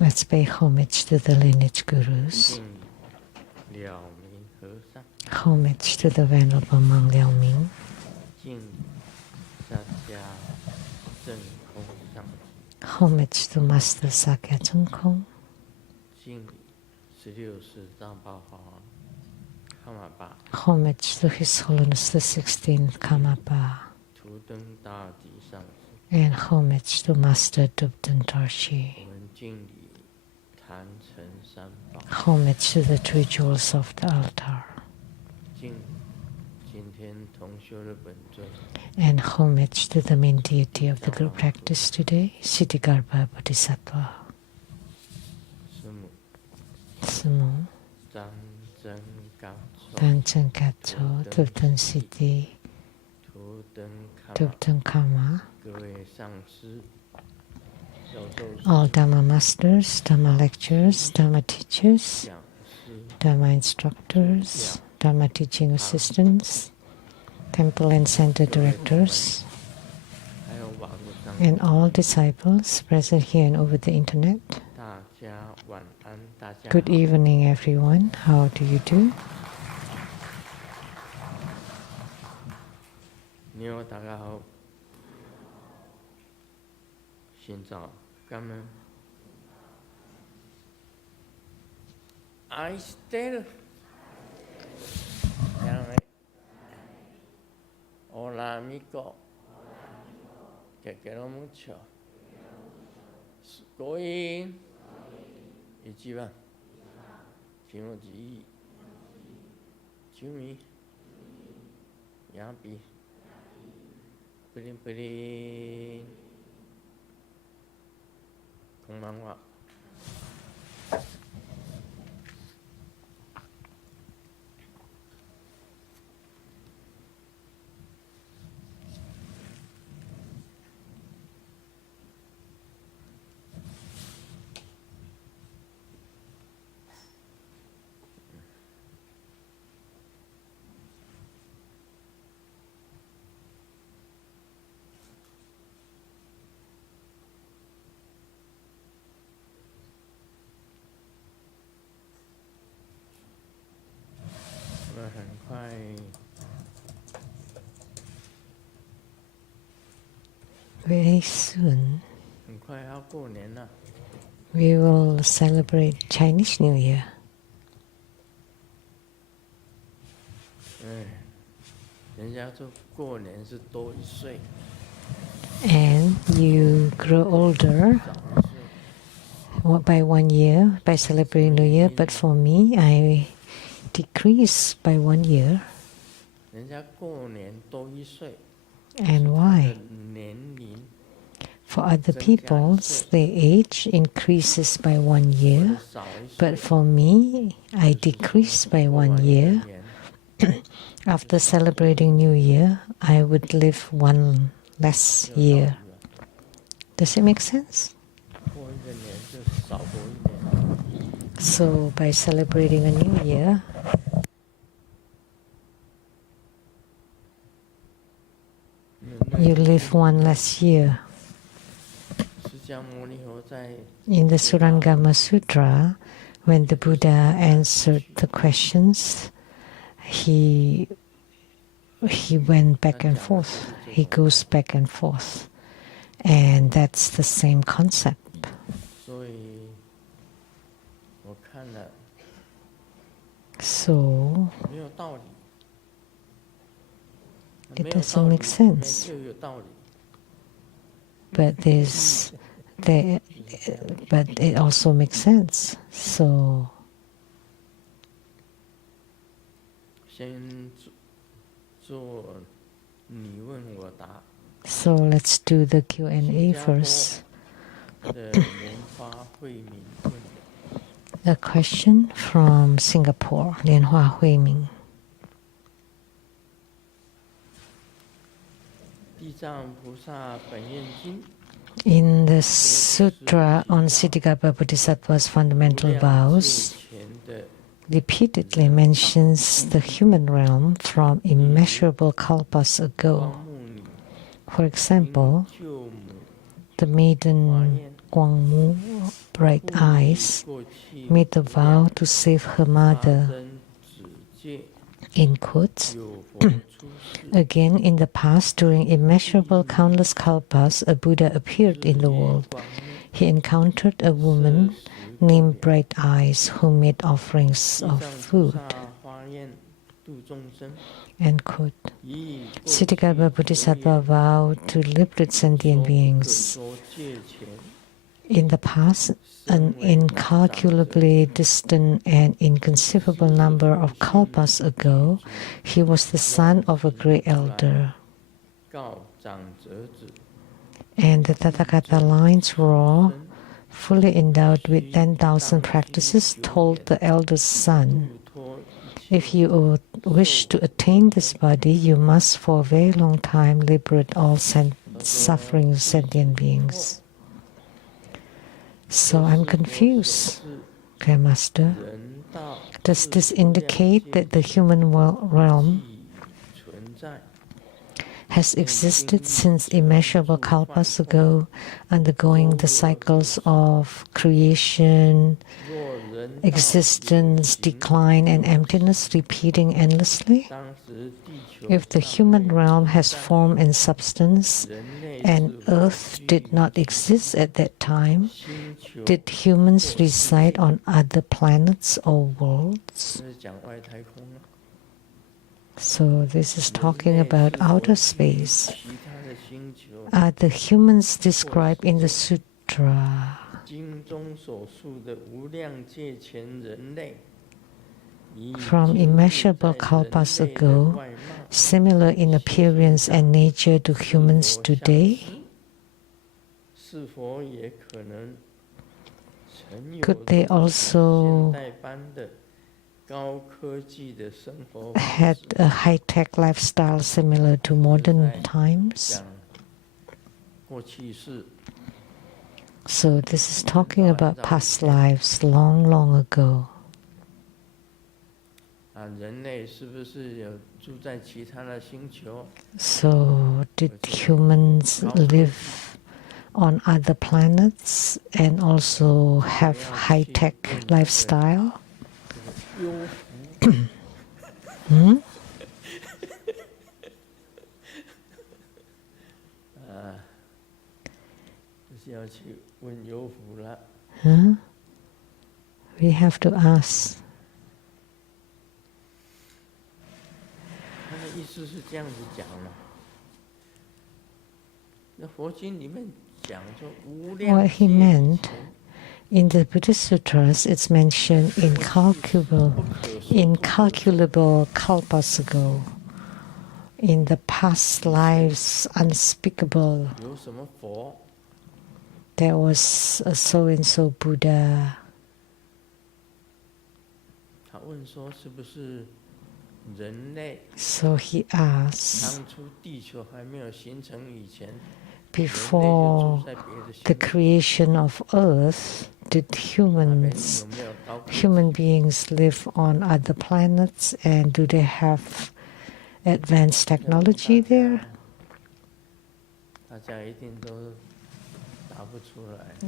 Let's pay homage to the lineage gurus. Homage to the Venerable Monk Liao Ming. Homage to Master Sakya Tsung Kong. Homage to His Holiness the 16th Karmapa. And homage to Master Dubden Dorji. Homage to the three jewels of the altar. And homage to the main deity of the group practice today, Siddhigarbha Bodhisattva. Sumu. Danchen Katso, Dubden Siddhi, Dubden Karma. All Dharma masters, Dharma lecturers, Dharma teachers, Dharma instructors, Dharma teaching assistants, temple and center directors, and all disciples present here and over the internet. Good evening, everyone. How do you do? I still hola amigo, te quiero mucho. Going, Ichiban, Kimoji, Chumi, Yapi, Prin Prin, Konbanwa. Very soon, we will celebrate Chinese New Year. And you grow older by 1 year by celebrating New Year, but for me, I decrease by 1 year. And why? For other people, their age increases by 1 year, but for me, I decrease by 1 year. After celebrating New Year, I would live 1 less year. Does it make sense? So by celebrating a new year, you live 1 less year. In the Surangama Sutra, when the Buddha answered the questions, he went back and forth. He goes back and forth. And that's the same concept. So, it doesn't make sense. But but it also makes sense. So let's do the Q&A first. A question from Singapore, Lianhua Huiming. In the Sutra on Siddhigarbha Bodhisattva's fundamental vows, repeatedly mentions the human realm from immeasurable kalpas ago. For example, the maiden Guangmu, Bright Eyes, made a vow to save her mother. In quotes, again, in the past, during immeasurable countless kalpas, a Buddha appeared in the world. He encountered a woman named Bright Eyes who made offerings of food. End quote. Siddhikarma Bodhisattva vowed to liberate sentient beings. In the past, an incalculably distant and inconceivable number of kalpas ago, he was the son of a great elder. And the Tathagata line's raw, fully endowed with 10,000 practices, told the elder's son, if you wish to attain this body, you must for a very long time liberate all suffering sentient beings. So I'm confused, Grandmaster. Does this indicate that the human realm has existed since immeasurable kalpas ago, undergoing the cycles of creation, existence, decline, and emptiness, repeating endlessly? If the human realm has form and substance, and Earth did not exist at that time, did humans reside on other planets or worlds? So this is talking about outer space. Are the humans described in the sutra from immeasurable kalpas ago, similar in appearance and nature to humans today? Could they also had a high-tech lifestyle similar to modern times? So this is talking about past lives long, long ago. So did humans live on other planets and also have high-tech lifestyle? Hmm? Huh? We have to ask. What he meant, in the Buddhist sutras, it's mentioned incalculable kalpas ago. In the past lives, unspeakable, there was a so-and-so Buddha. So he asked, before the creation of Earth, did human beings live on other planets, and do they have advanced technology there?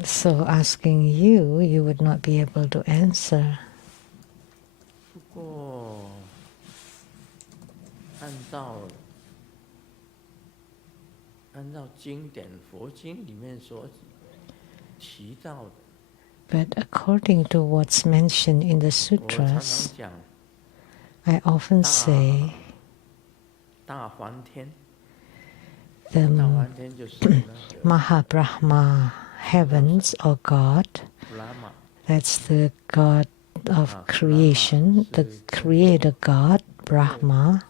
So asking you, you would not be able to answer. But according to what's mentioned in the sutras, I often say the Mahabrahma heavens or God, that's the God of creation, the creator God, Brahma,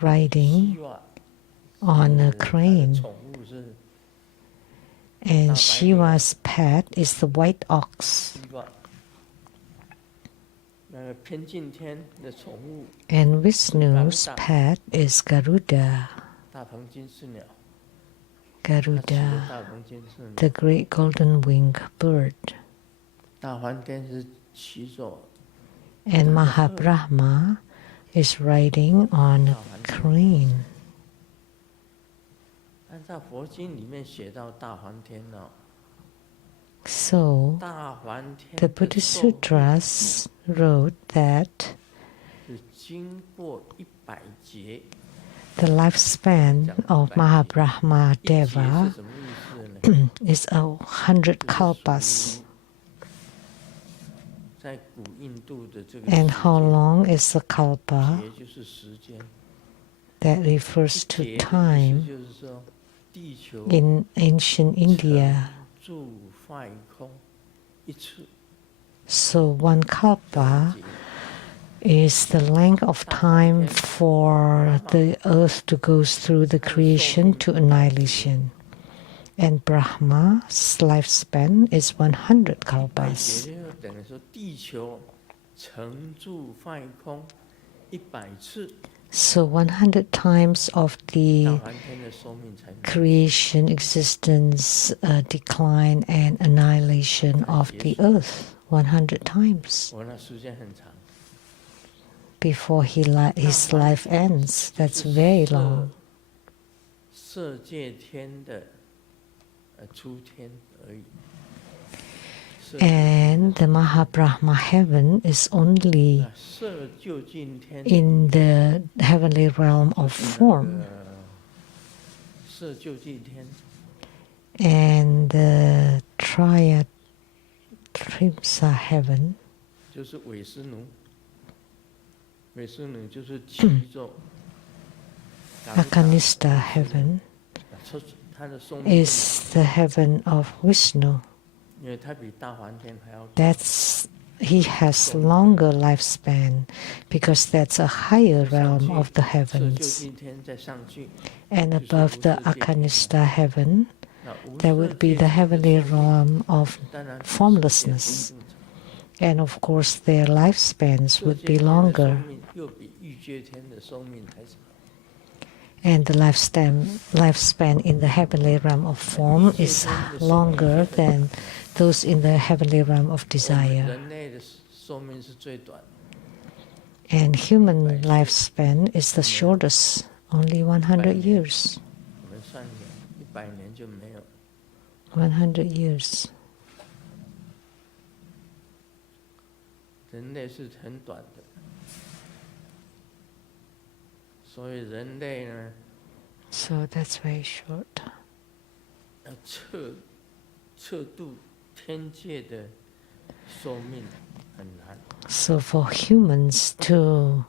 riding on a crane. And Shiva's pet is the white ox. And Vishnu's pet is Garuda. Garuda, the great golden winged bird. And Mahabrahma is riding on a crane. 在佛经里面写到大梵天哦， So 大梵天 the 的 Buddhist 寿命 Sutras wrote that 是经过100劫， the lifespan of Mahabrahma 一劫 Deva 是什么意思呢？ is 100就是 kalpas. 属于在古印度的这个 And 时 how 间， long is a kalpa? 劫就是时间， That refers to 劫的意思 time. 就是说，地球 In ancient India, 成住坏空一次 so one 的 kalpa 劫。 is the length of time for the earth to go through the creation to annihilation. And Brahma's lifespan is 100 100 kalpas. 劫就等于说地球成住坏空100次， So 100 times of 大 the 梵天的寿命才能 creation, existence, decline, and annihilation of the earth. 100 times 我那时间很长。 before his life ends. That's very long. 色界天的出天而已。 And the Mahabrahma heaven is only 色究竟天 in the heavenly realm of 就是那 form. 个色究竟天 And the Trimsa heaven 就是韦斯奴，韦斯奴就是七咒。 Akanista heaven 他的寿命 is the heaven of Vishnu. 因为他比大梵天还要高。 He has longer lifespan because that's a higher realm of the 色究 heavens. 竟天再上去， And above the Akanista heaven, 那无 there 色 would be 界 the 天的 heavenly 寿命 realm of 当然比世界 formlessness. 更长。 And of course, their lifespans 色 would 界 be 天的寿 longer. 命又比欲界天的寿命还长。 And the lifespan in the heavenly realm of form is longer than those in the heavenly realm of 我们 desire. 人类的寿命是最短， And human lifespan is the shortest, only 100 years. 我们算年100年就没有。 100 years. 人类是很短的，所以人类呢 So that's very short. 要测度天界的寿命很难， So for humans to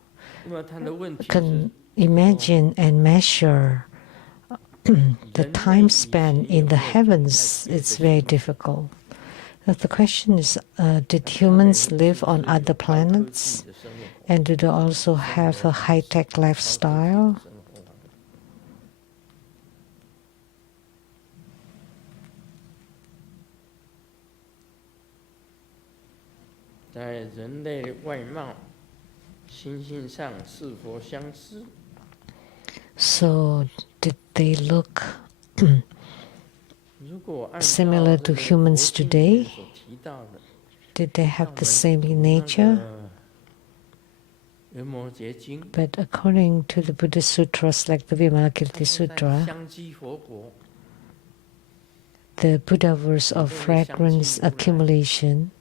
因为他的问题是 can imagine and measure the time span in the heavens, it's very difficult. But the question is, did humans live on other planets? And do they also have a high-tech lifestyle? 在人类的外貌、心性上是否相似？ So did they look 如果按照 similar to 这个 humans 佛经里面 today? 所提到的， Did they 像 have 我 the 们 same 读 in 那 nature? 个维摩诘经， But according to the Buddhist sutras like the Vimalakirti 它是在 Sutra, 香积佛国， the Buddha verse of fragrance accumulation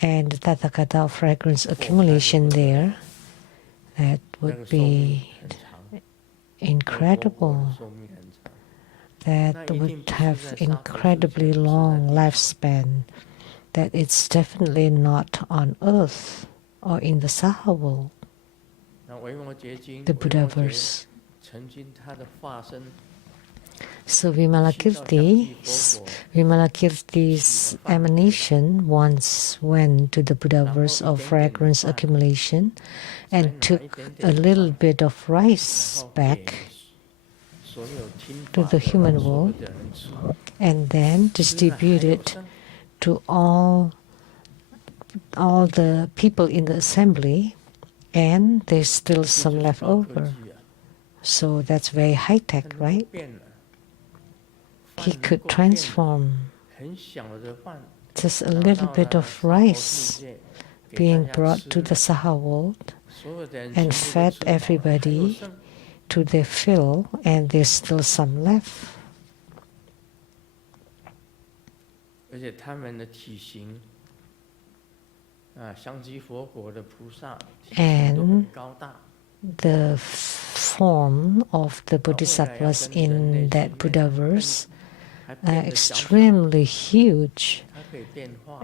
and Tathagata of fragrance accumulation there, that 那 would 个寿命 be 很长， incredible. 寿命很长。 That would have incredibly long lifespan. That it's definitely not on earth or in the Saha world, 那维摩诘经， the 维 Buddha 摩诘 verse. 曾经他的化身 So 去到香积佛国， Vimalakirti's emanation once went to the Buddha verse of fragrance accumulation 才 and 拿 took 一点 a 点 little 饭， bit of 然 rice 后给 back 所有听 to 法 the 的 human 所有 world 的人吃， and then 吃了还 distributed 有 it 剩， to all the people in the assembly, and there's still 这 some 就是 left 高科 over. 技啊！ So that's very high 它 tech, 能够 right? 变了， He 饭能 could 够变了， transform 很小的饭 just a 拿 little 到 bit 了 of 娑婆 rice 世界，给 being 大家 brought 吃 to the 了， Saha world 所有的人 and 全部都 fed 吃饱了，还有 everybody 剩， to their fill, and there's still some left. 而且他们的体型相继佛国的菩萨体型都很高大。 The form of the bodhisattvas in that Buddha verse are extremely huge,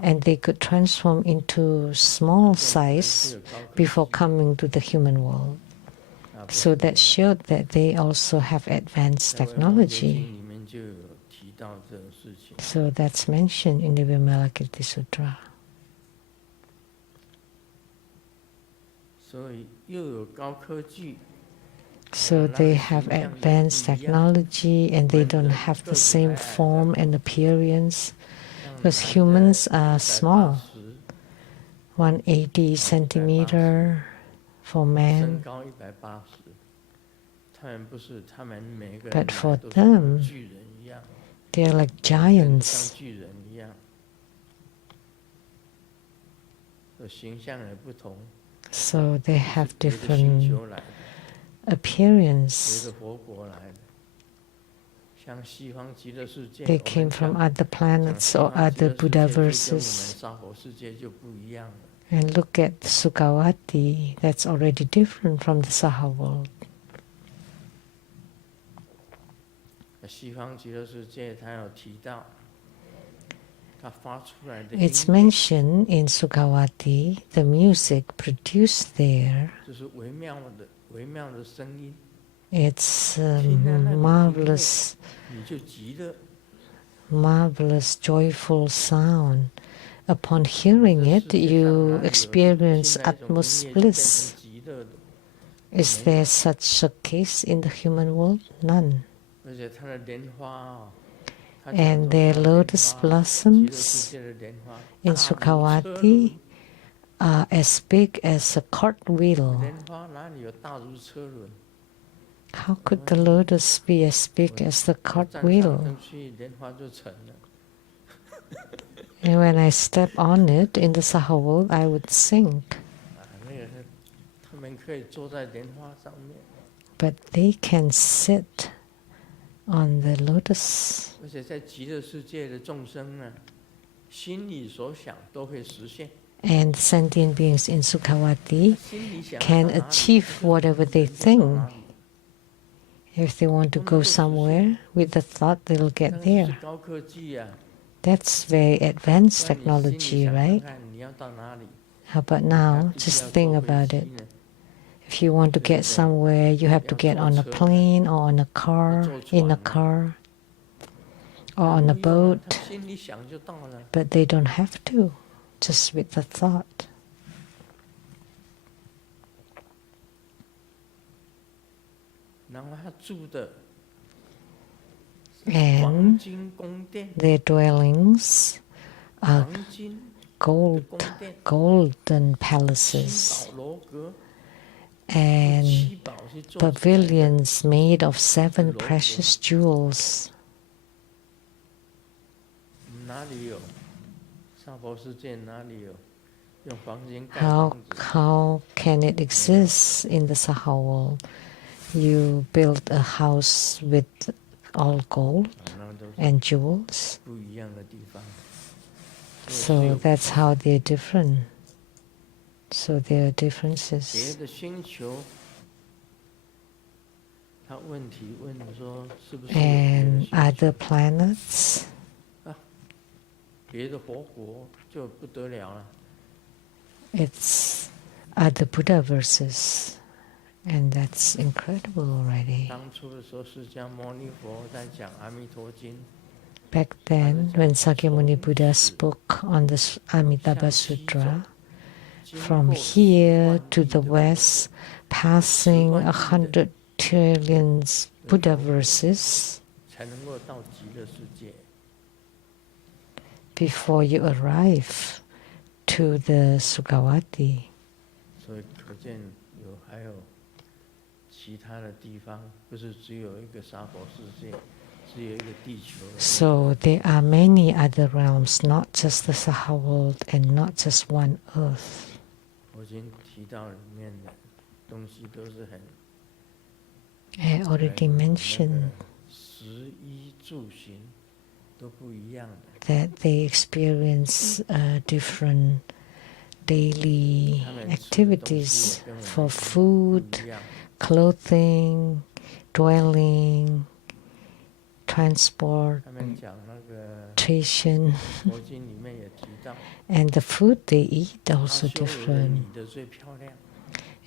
and they could transform into small size before coming to the human world. So that showed that they also have advanced technology. So that's mentioned in the Vimalakirti Sutra. So they have advanced technology and they don't have the same form and appearance, because humans are small, 180 centimeter for man. But for them, they're like giants. So they have different appearance. They came from other planets or other Buddha verses. And look at Sukhavati, that's already different from the Saha world. It's mentioned in Sukhavati, the music produced there, it's marvelous, marvelous, joyful sound. Upon hearing it, you experience utmost bliss. Is there such a case in the human world? None. And their lotus blossoms in Sukhavati are as big as a cartwheel. How could the lotus be as big as the cartwheel? And when I step on it in the Saha world, I would sink. But they can sit on the lotus. And sentient beings in Sukhavati can achieve whatever they think. If they want to go somewhere, with the thought they'll get there. That's very advanced technology, right? How about now? Just think about it. If you want to get somewhere, you have to get on a plane or on a car, in a car, or on a boat. But they don't have to, just with the thought. And their dwellings are golden palaces and pavilions made of 7 precious jewels. How can it exist in the Saha world? You build a house with all gold and jewels. So that's how they're different. So there are differences. And other planets, it's other Buddha verses. And that's incredible already. Back then, when Sakyamuni Buddha spoke on the Amitabha Sutra, from here to the west, passing 100 trillion Buddha verses, before you arrive to the Sukhavati. So there are many other realms, not just the Saha world and not just one earth. I already mentioned that they experience different daily activities for food, clothing, dwelling, transportation, and the food they eat also different.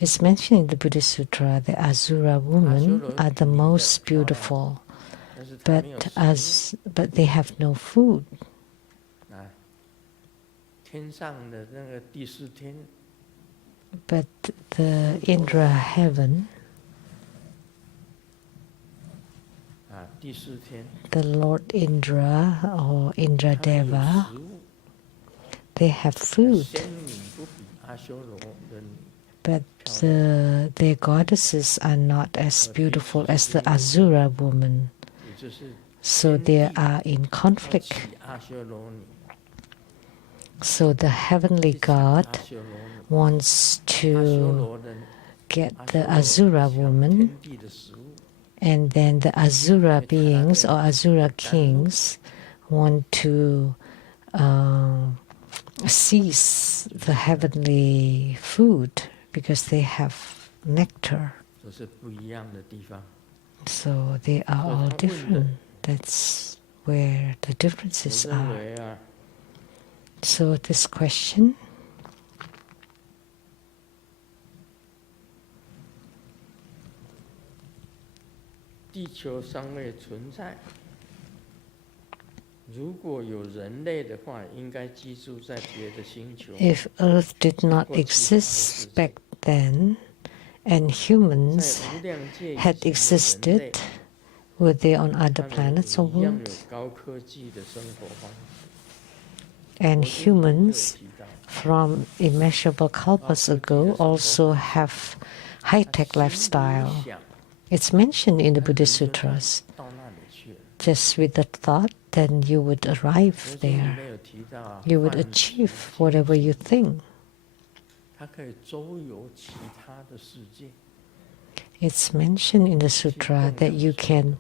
It's mentioned in the Buddhist Sutra that Asura women are the most beautiful, but they have no food. But the Indra heaven, the Lord Indra or Indra Deva, they have food. But their goddesses are not as beautiful as the Asura woman. So they are in conflict. So the heavenly God wants to get the Asura woman, and then the Asura beings or Asura kings want to seize the heavenly food because they have nectar. So they are all different. That's where the differences are. So this question, if Earth did not exist back then and humans had existed, were they on other planets or worlds? And humans from immeasurable kalpas ago also have high-tech lifestyle. It's mentioned in the Buddhist Sutras. Just with the thought, then you would arrive there. You would achieve whatever you think. It's mentioned in the sutra that you can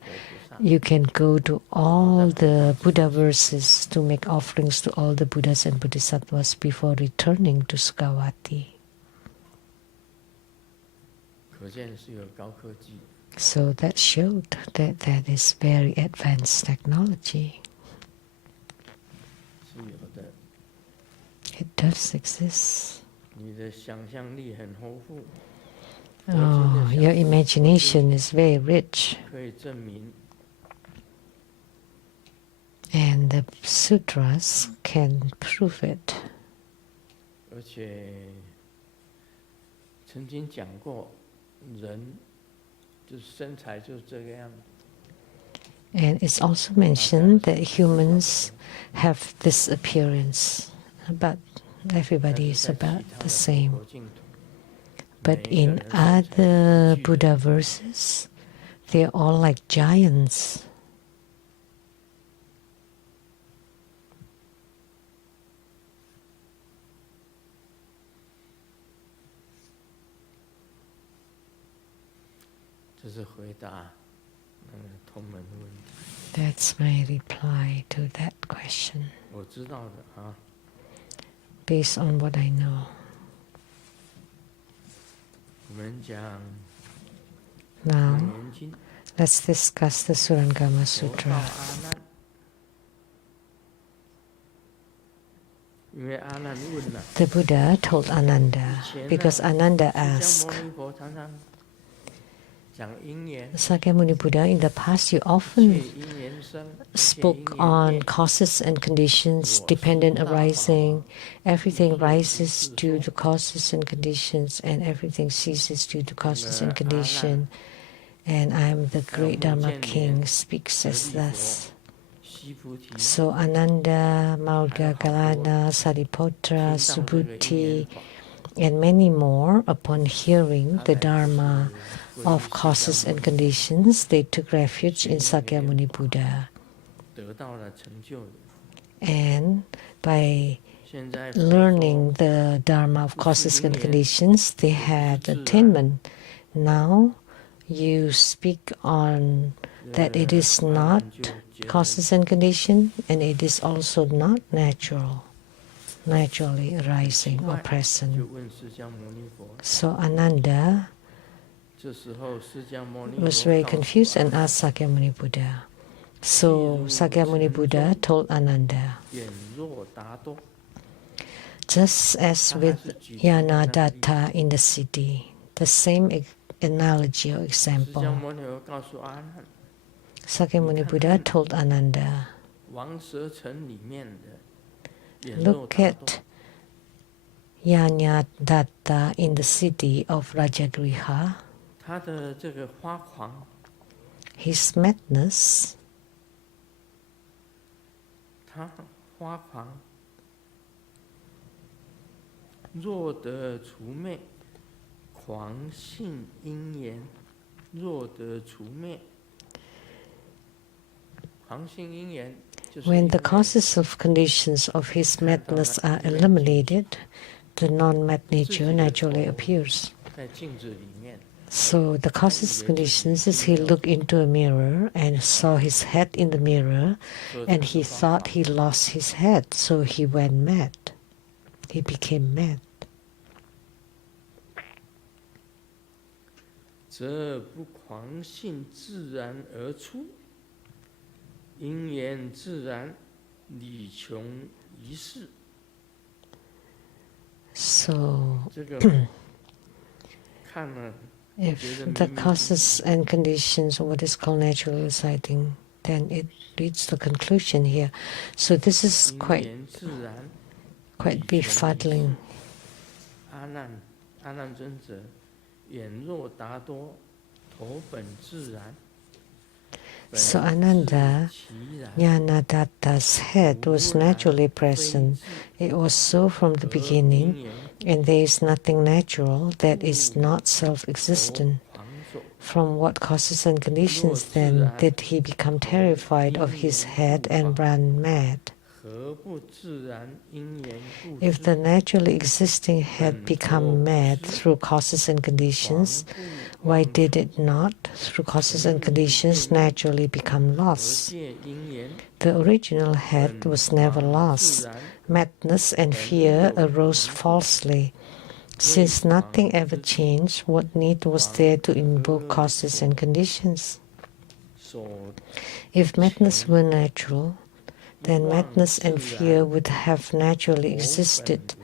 go to all the Buddha verses to make offerings to all the Buddhas and Bodhisattvas before returning to Sukhavati. So that showed that that is very advanced technology. It does exist. Oh, your imagination is very rich. And the sutras can prove it. And it's also mentioned that humans have this appearance, but everybody is about the same. But in other Buddha verses, they're all like giants. That's my reply to that question, based on what I know. Now, let's discuss the Surangama Sutra. The Buddha told Ananda, because Ananda asked, Sakyamuni Buddha, in the past you often spoke on causes and conditions, dependent arising. Everything rises due to causes and conditions, and everything ceases due to causes and conditions. And I am the great Dharma King, speaks as thus. So Ananda, Maurga, Galana, Sariputra, Subhuti, and many more, upon hearing the Dharma of causes and conditions, they took refuge in Sakyamuni Buddha. And by learning the Dharma of causes and conditions, they had attainment. Now you speak on that it is not causes and condition, and it is also not natural, naturally arising or present. So Ananda was very confused and asked Sakyamuni Buddha. So Sakyamuni Buddha told Ananda, just as with Yanadatta in the city, the same analogy or example, Sakyamuni Buddha told Ananda, look at Yanadatta in the city of Rajagriha. His madness, when the causes of conditions of his madness are eliminated, the non-mad nature naturally appears. So the causes and conditions is he looked into a mirror and saw his head in the mirror, and he thought he lost his head, so he went mad. He became mad. So if the causes and conditions of what is called natural residing, then it leads to conclusion here. So this is quite befuddling. So Ananda, Yanadatta's head was naturally present. It was so from the beginning, and there is nothing natural that is not self-existent. From what causes and conditions then did he become terrified of his head and ran mad? If the naturally existing had become mad through causes and conditions, why did it not, through causes and conditions, naturally become lost? The original head was never lost. Madness and fear arose falsely. Since nothing ever changed, what need was there to invoke causes and conditions? If madness were natural, then madness and fear would have naturally existed.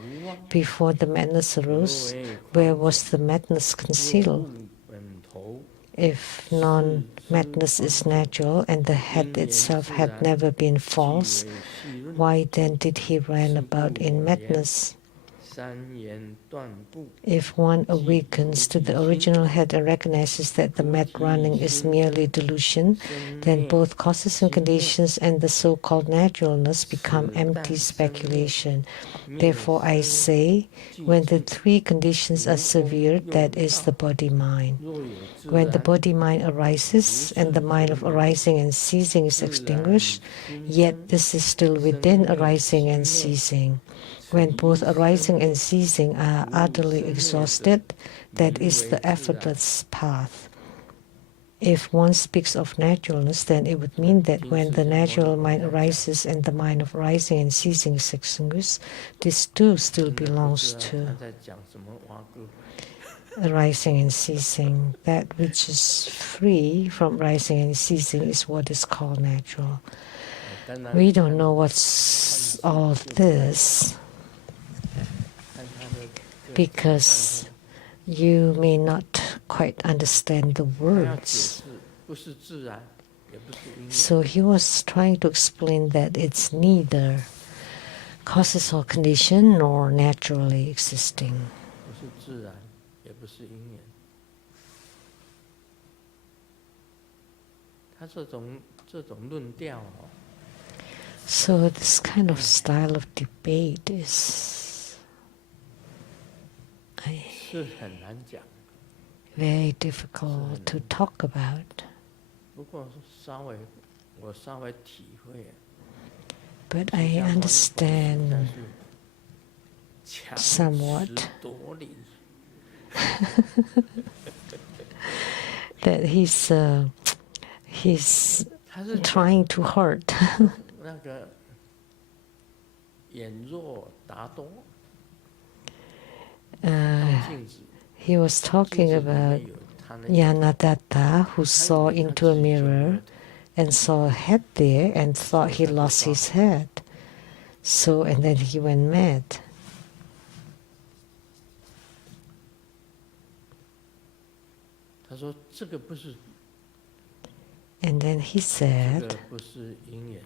Before the madness arose, where was the madness concealed? If non-madness is natural and the head itself had never been false, why then did he run about in madness? If one awakens to the original head and recognizes that the mad running is merely delusion, then both causes and conditions and the so-called naturalness become empty speculation. Therefore I say, when the three conditions are severed, that is the body-mind. When the body-mind arises and the mind of arising and ceasing is extinguished, yet this is still within arising and ceasing. When both arising and ceasing are utterly exhausted, that is the effortless path. If one speaks of naturalness, then it would mean that when the natural mind arises and the mind of arising and ceasing is extinguished, this too still belongs to arising and ceasing. That which is free from arising and ceasing is what is called natural. We don't know what's all of this, because you may not quite understand the words. So he was trying to explain that it's neither causes or condition nor naturally existing. So this kind of style of debate is very difficult to talk about. But I understand somewhat that he's trying to hurt. 那个眼若达多， 镜子， he was talking 镜子里 about 面有他那个 Yanadatta who saw into a mirror and saw a head there and thought he lost his head. So, and then he went mad. 他说这个不是， And then he 这 said, 个不是因缘，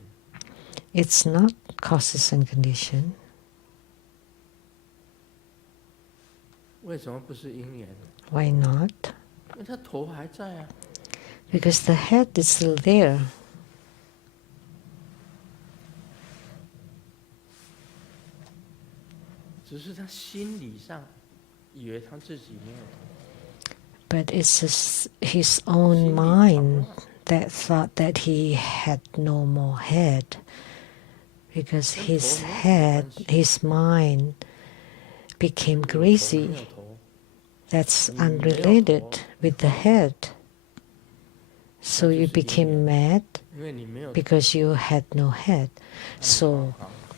it's not causes and condition. 为什么不是因缘？ Why not? 因为他头还在啊。 Because the head is still there. 只是他心理上以为他自己没有头。 But it's his own mind that thought that he had no more head. Because his head, his mind became crazy. That's unrelated with the head. So you became mad because you had no head. So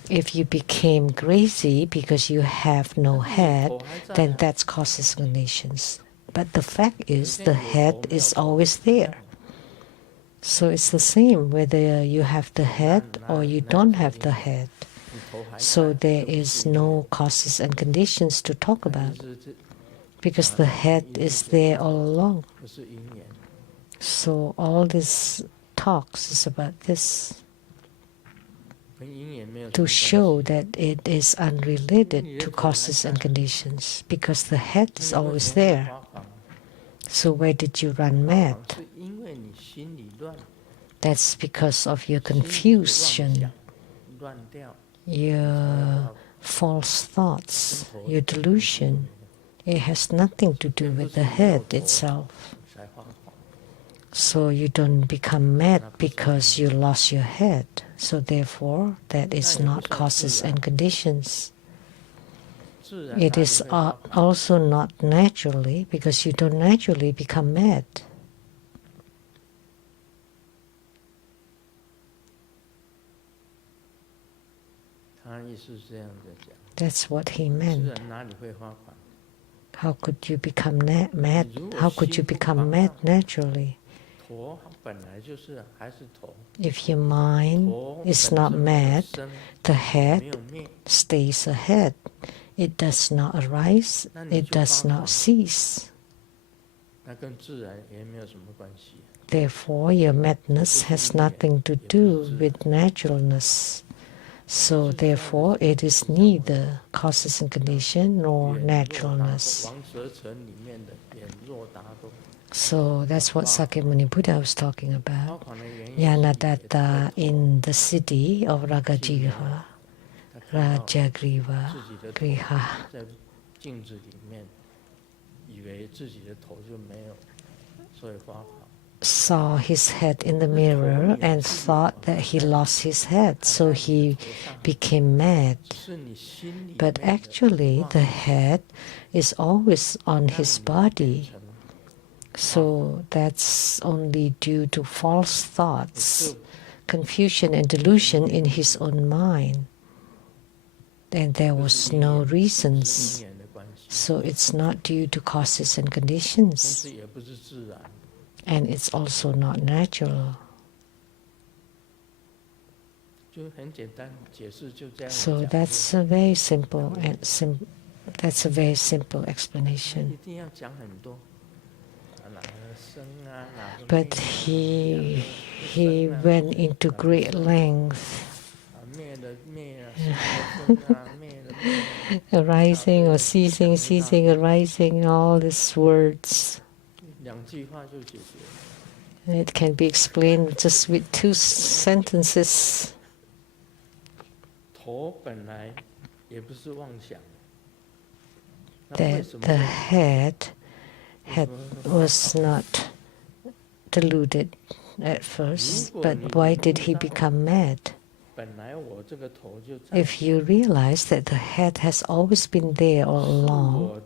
if you became crazy because you have no head, then that's causes conditions. But the fact is the head is always there. So it's the same whether you have the head or you don't have the head. So there is no causes and conditions to talk about because the head is there all along. So all this talks is about this, to show that it is unrelated to causes and conditions because the head is always there. So where did you run mad? That's because of your confusion, your false thoughts, your delusion. It has nothing to do with the head itself. So you don't become mad because you lost your head. So therefore, that is not causes and conditions. It is also not naturally because you don't naturally become mad. That's what he meant. How could you become mad? How could you become mad naturally? If your mind is not mad, the head stays a head. It does not arise, it does not cease. Therefore, your madness has nothing to do with naturalness. So therefore, it is neither causes and condition nor naturalness. So that's what Sakyamuni Buddha was talking about. Yanadatta in the city of Ragajigha, Rajagriva, Griha, saw his head in the mirror and thought that he lost his head, so he became mad. But actually, the head is always on his body. So that's only due to false thoughts, confusion and delusion in his own mind. And there was no reasons. So it's not due to causes and conditions. And it's also not natural. So that's a very simple explanation. But he went into great length. Arising or ceasing, ceasing, arising, all these words. It can be explained just with 2 sentences. That the head was not deluded at first, but why did he become mad? If you realize that the head has always been there all along,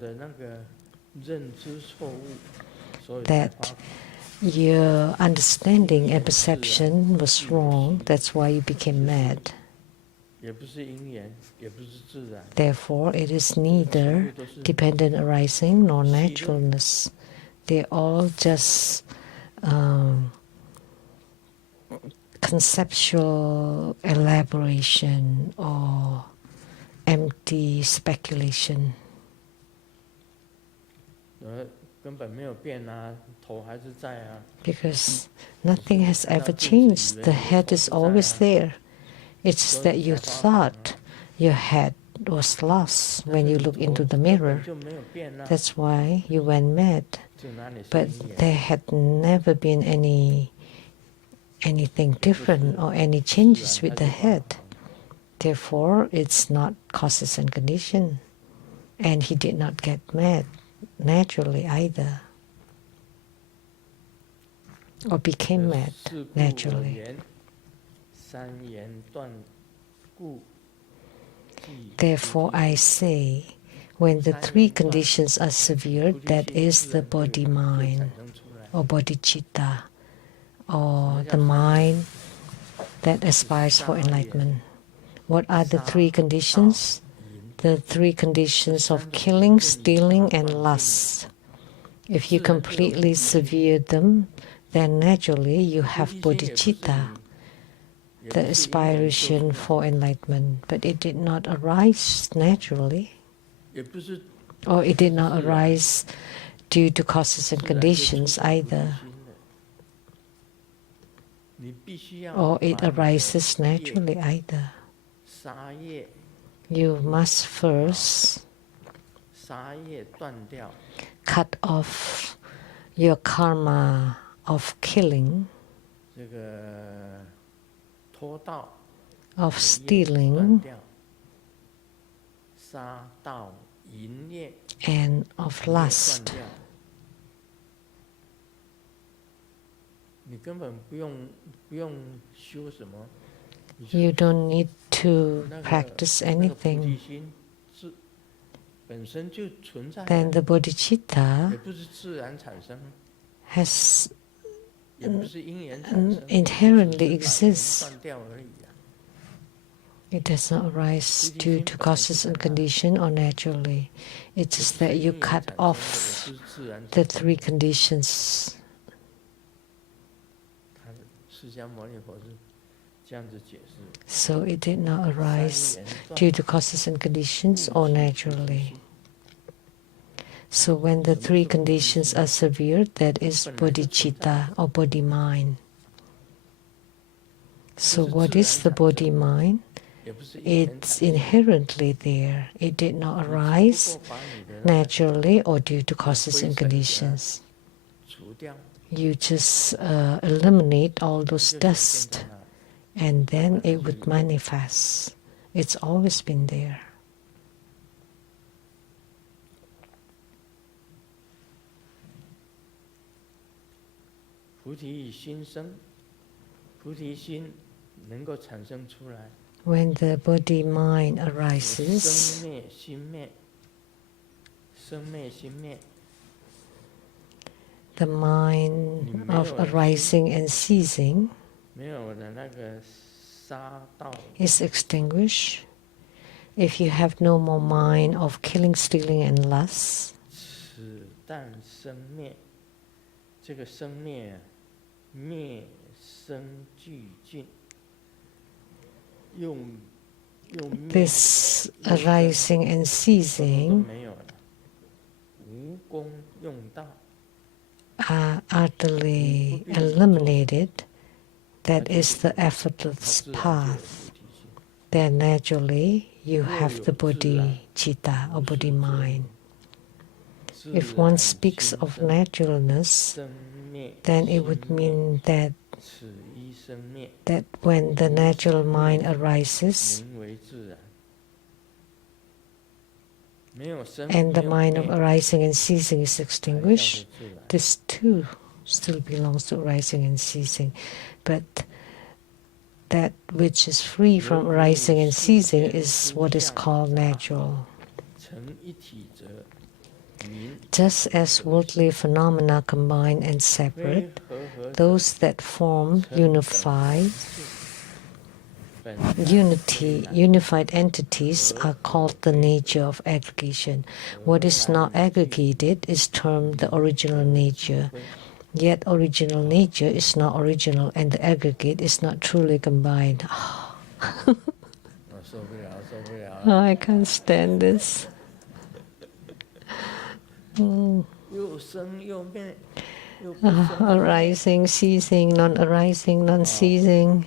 that your understanding and perception was wrong. That's why you became mad. Therefore, it is neither dependent arising nor naturalness. They're all just conceptual elaboration or empty speculation. Because nothing has ever changed. The head is always there. It's just that you thought your head was lost when you look into the mirror. That's why you went mad. But there had never been anything different or any changes with the head. Therefore, it's not causes and condition. And he did not get mad naturally either. Or became mad naturally. Therefore, I say, when the three conditions are severed, that is the body-mind, or bodhicitta, or the mind that aspires for enlightenment. What are the three conditions? The three conditions of killing, stealing, and lust. If you completely sever them, then naturally you have bodhicitta, the aspiration for enlightenment. But it did not arise naturally, or it did not arise due to causes and conditions either, or it arises naturally either. You must first cut off your karma of killing, of stealing, and of lust. You don't need to practice anything. Then the bodhicitta has inherently exists. It does not arise due to causes and conditions or naturally. It is that you cut off the three conditions. So it did not arise due to causes and conditions or naturally. So when the three conditions are severed, that is bodhicitta or body-mind. So what is the body-mind? It's inherently there. It did not arise naturally or due to causes and conditions. You just eliminate all those dust, and then it would manifest. It's always been there. When the body-mind arises, the mind of arising and ceasing is extinguished. If you have no more mind of killing, stealing, and lust, this arising and ceasing are utterly eliminated. That is the effortless path. Then naturally you have the bodhicitta or body-mind. If one speaks of naturalness, then it would mean that when the natural mind arises and the mind of arising and ceasing is extinguished, this too still belongs to arising and ceasing. But that which is free from arising and ceasing is what is called natural. Just as worldly phenomena combine and separate, those that form unified entities are called the nature of aggregation. What is not aggregated is termed the original nature. Yet original nature is not original, and the aggregate is not truly combined. Oh, I can't stand this. Arising, ceasing, non-arising, non-ceasing.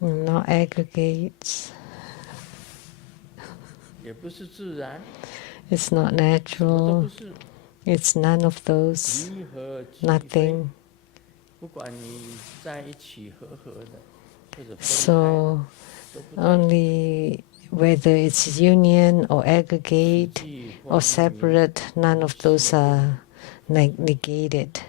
Not aggregates. It's not natural. It's none of those. Nothing. So only whether it's union or aggregate or separate, none of those are negated.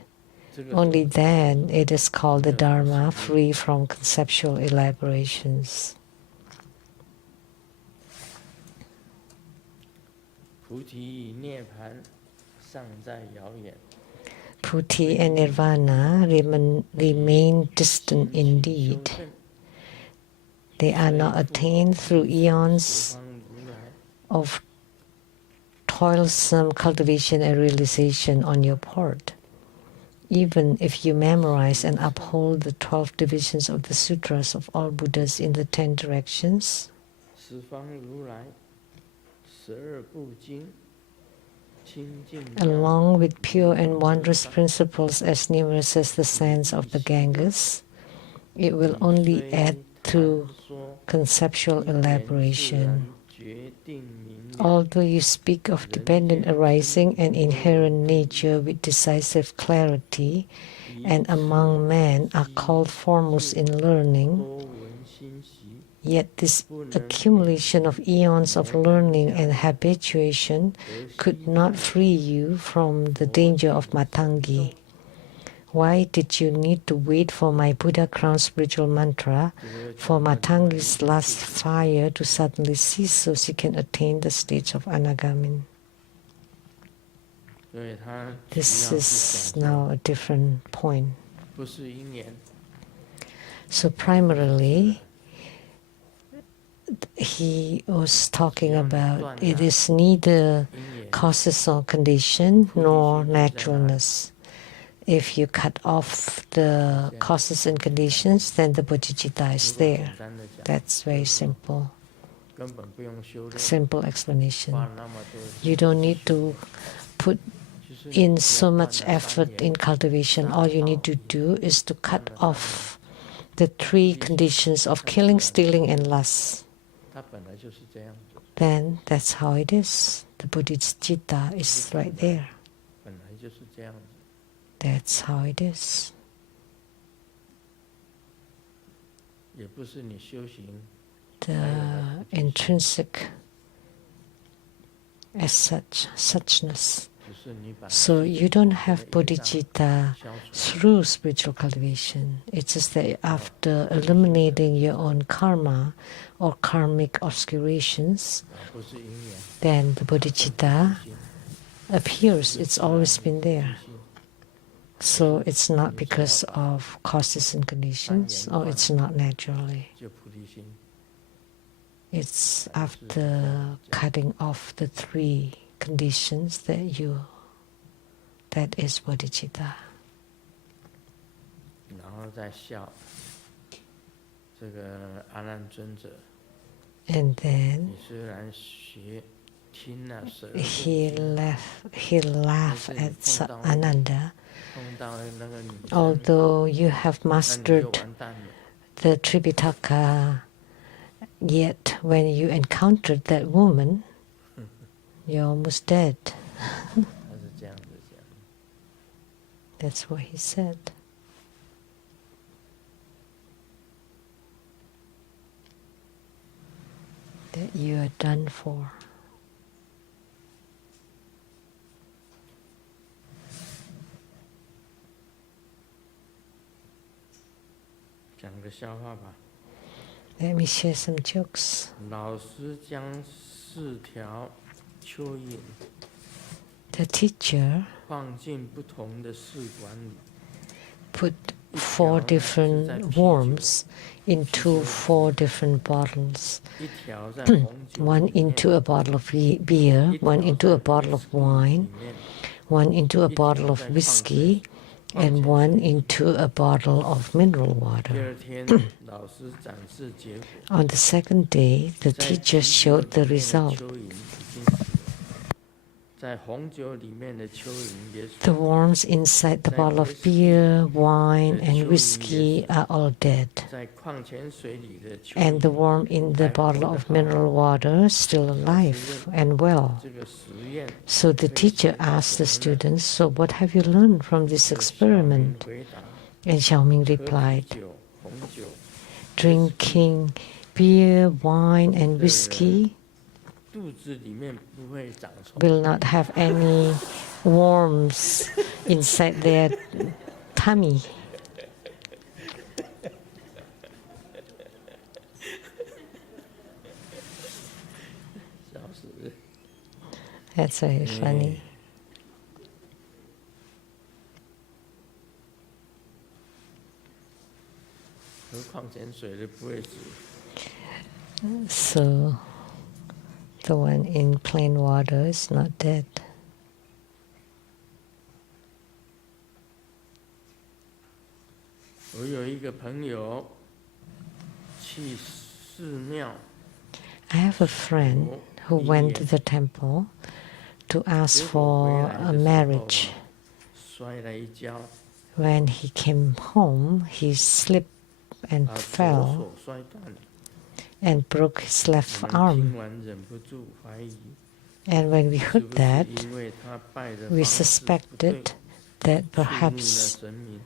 Only then it is called the Dharma, free from conceptual elaborations. Puti and Nirvana remain distant indeed. They are not attained through eons of toilsome cultivation and realization on your part. Even if you memorize and uphold the 12 divisions of the sutras of all Buddhas in the 10 directions, along with pure and wondrous principles as numerous as the sands of the Ganges, it will only add to conceptual elaboration. Although you speak of dependent arising and inherent nature with decisive clarity, and among men are called foremost in learning, yet this accumulation of eons of learning and habituation could not free you from the danger of matangi. Why did you need to wait for my Buddha crown spiritual mantra for matangi's last fire to suddenly cease so she can attain the stage of anagamin? This is now a different point. So primarily, he was talking about it is neither causes or condition nor naturalness. If you cut off the causes and conditions, then the bodhicitta is there. That's very simple. Simple explanation. You don't need to put in so much effort in cultivation. All you need to do is to cut off the 3 conditions of killing, stealing, and lust. Then that's how it is. The bodhicitta is right there. That's how it is. The intrinsic as suchness. So you don't have bodhicitta through spiritual cultivation. It's just that after eliminating your own karma or karmic obscurations, then the bodhicitta appears. It's always been there. So it's not because of causes and conditions, or it's not naturally. It's after cutting off the 3 conditions that is bodhicitta. And then he laughed at Ananda. Although you have mastered the Tripitaka, yet when you encountered that woman, you're almost dead. That's what he said. That you are done for. Let me share some jokes. 4条蚯蚓 The teacher 放进不同的试管里， put 4 different worms into 4 different bottles. 一条在红酒 One 里面， into a bottle of beer, 一 one 条 into 在 a bottle of whisky wine, 里面， one into a 一 bottle 条 of 在矿 whiskey, 水矿 and 泉 one 水里。 into a bottle of mineral 第 water. 二天，老师展示结果， On the second day, the 在 teacher 啤酒 showed the 里面的 result. 蚯蚓已经死了，在红酒里面的蚯蚓也死 The 了， worms inside the在 bottle of whisky beer, wine, 的 and 蚯蚓也 whiskey 死了， are all dead. 在矿泉水里的蚯 And the 蚓 worm in the 还活 bottle 得 of 好。 mineral water still 老师 alive 问 and well. 这个实验 So the 可以 teacher 学到 asked the 什么呢？ students, so what have you learned from this 这个小明 experiment? 回答： And Xiaoming 喝啤 replied, 酒、红酒、 drinking beer, wine, and 的人 whiskey 肚子里面不会长虫， will not have any worms inside their tummy. 笑死！ That's very funny. 喝矿泉水的不会死， So the one in plain water is not dead. 我有一个朋友去寺庙， I have a friend who went to the temple to ask 结果回 for 来 a 的时候 marriage. 摔了一跤， When he came home, he slipped and 把左 fell 手摔断了。 and broke his 我 left 们 arm. 听完忍不住怀疑， And when we 是 heard 不是 that, 因为他拜的 we 方式不对， suspected that 触怒了 perhaps 神明。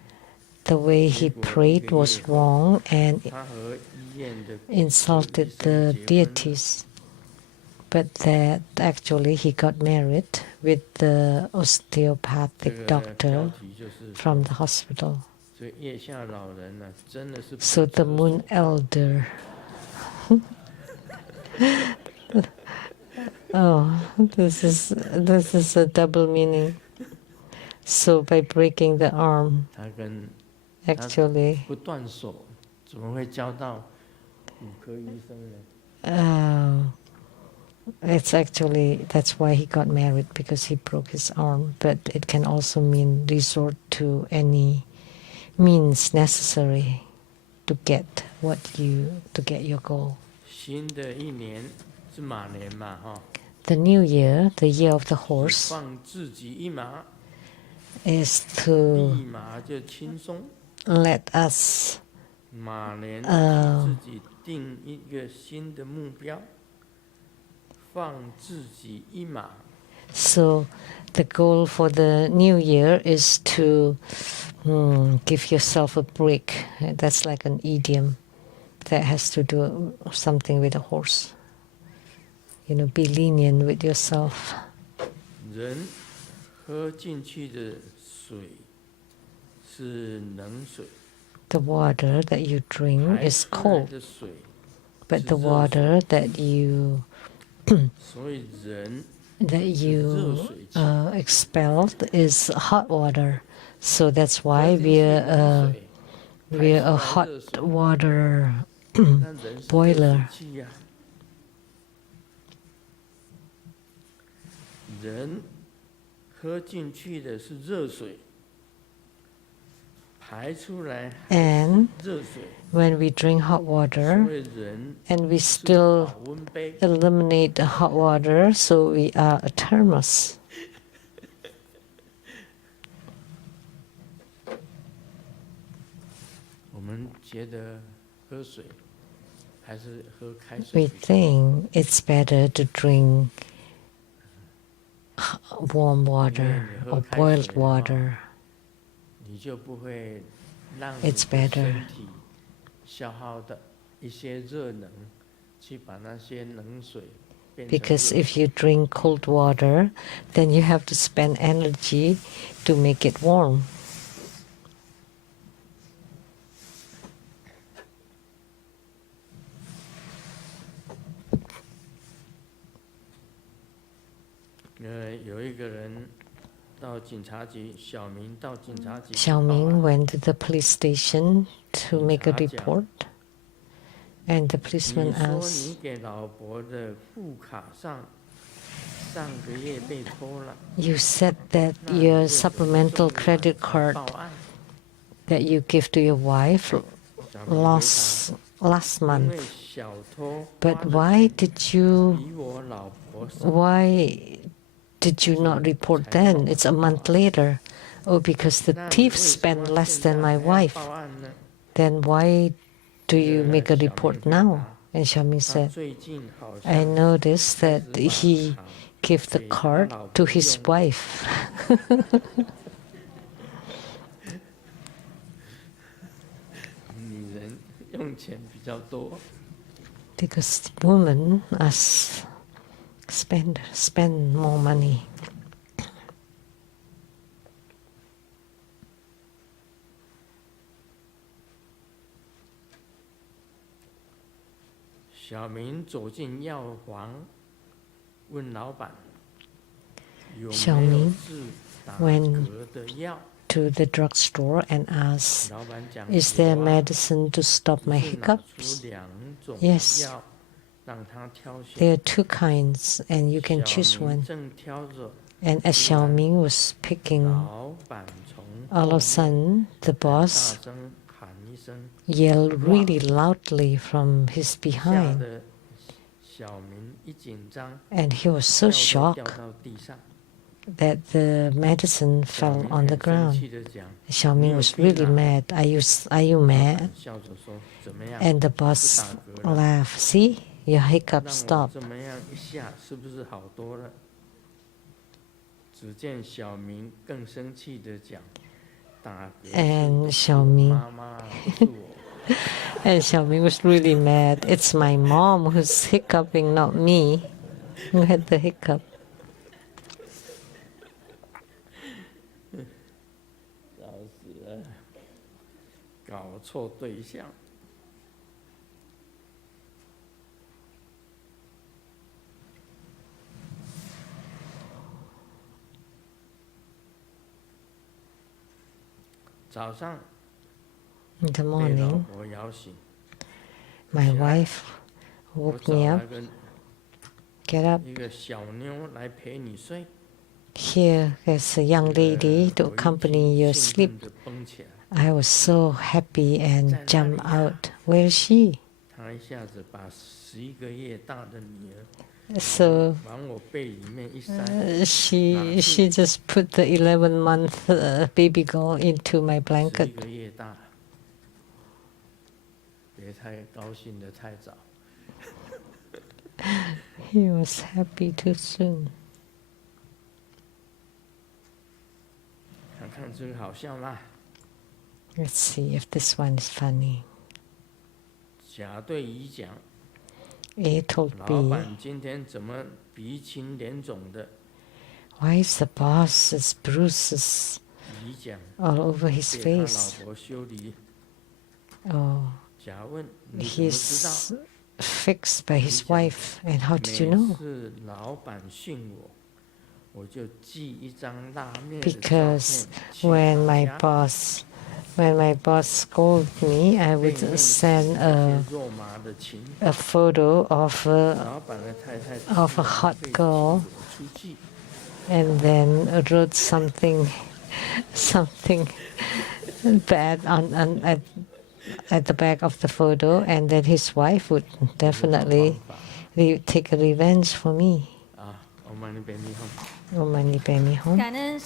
the way he prayed was wrong and 他和医院的 insulted 医生 the 结婚了 deities. But that actually he got married with the 这 osteopathic 个标 doctor 题就是说 from the hospital. 这月下老人呢，真的是不 So the 择 moon 手 elder. Oh, this is a double meaning. So by breaking the arm, 他跟 actually, 不断手，怎么会交到骨科医生呢？ it's actually that's why he got married, because he broke his arm. But it can also mean resort to any means necessary to get your goal. 新的一年是马年嘛，哈， The new year, the year of the 是 horse, 放自己一马， is to 立马就轻松。 let us 马年替自己定一个新的目标，放自己一马。 so the goal for the new year is to give yourself a break. That's like an idiom that has to do something with a horse. Be lenient with yourself. 人喝进去的水是冷水， The water that you drink 排 is 出来 cold, 的水 but 是 the 热水， water that you 所以人 you expelled is hot water. So that's why 喝进去冷水， we're 排 a 出来 hot 热水， water 那人是热 boiler. 水器呀。人喝进去的是热水，排出来还是 And 热水， when we drink hot 所 water 以人 and we 是 still 保温杯。 eliminate the hot water, so we are a thermos. 我们觉得喝水还是喝开水 We 比较好。 think it's better to drink warm 因为 water 你喝 or 开 boiled 水的话， water. 你就不会让你 It's 的 better. 身体消耗的一些热能，去把那些冷水变成 Because 热 if 水。 you drink cold water, then you have to spend energy to make it warm. Xiaoming went to the police station to make a report, and the policeman asked, "You said that your supplemental credit card that you give to your wife lost last month, but why did you not report then? It's a month later." "Oh, because the thief spent less than my wife." "Then why do you make a report now?" And Xiaoming said, "I noticed that he gave the card to his wife." Because women spend more money. Xiaoming went to the drugstore and asked, "Is there medicine to stop my hiccups?" "Yes. There are 2 kinds, and you can choose one." And as Xiaoming was picking, all of a sudden, the boss yelled really loudly from his behind. And he was so shocked that the medicine fell on the ground. Xiaoming was really mad. Are you mad?" And the boss laughed. "See, your hiccup stopped." And Xiaoming was really mad. "It's my mom who's hiccuping, not me, who had the hiccup." In the morning, my wife woke me up. "Get up. Here is a young lady to accompany your sleep." I was so happy and jumped out. "Where is she?" So she just put the 11-month baby girl into my blanket. He was happy too soon. Let's see if this one is funny. A told B, "Why is the boss's bruises all over his face?" "Oh, he's fixed by his wife." "And how did you know?" "Because when my boss scolded me, I would send a photo of a hot girl, and then wrote something bad at the back of the photo, and then his wife would definitely take a revenge for me." 我们你陪你home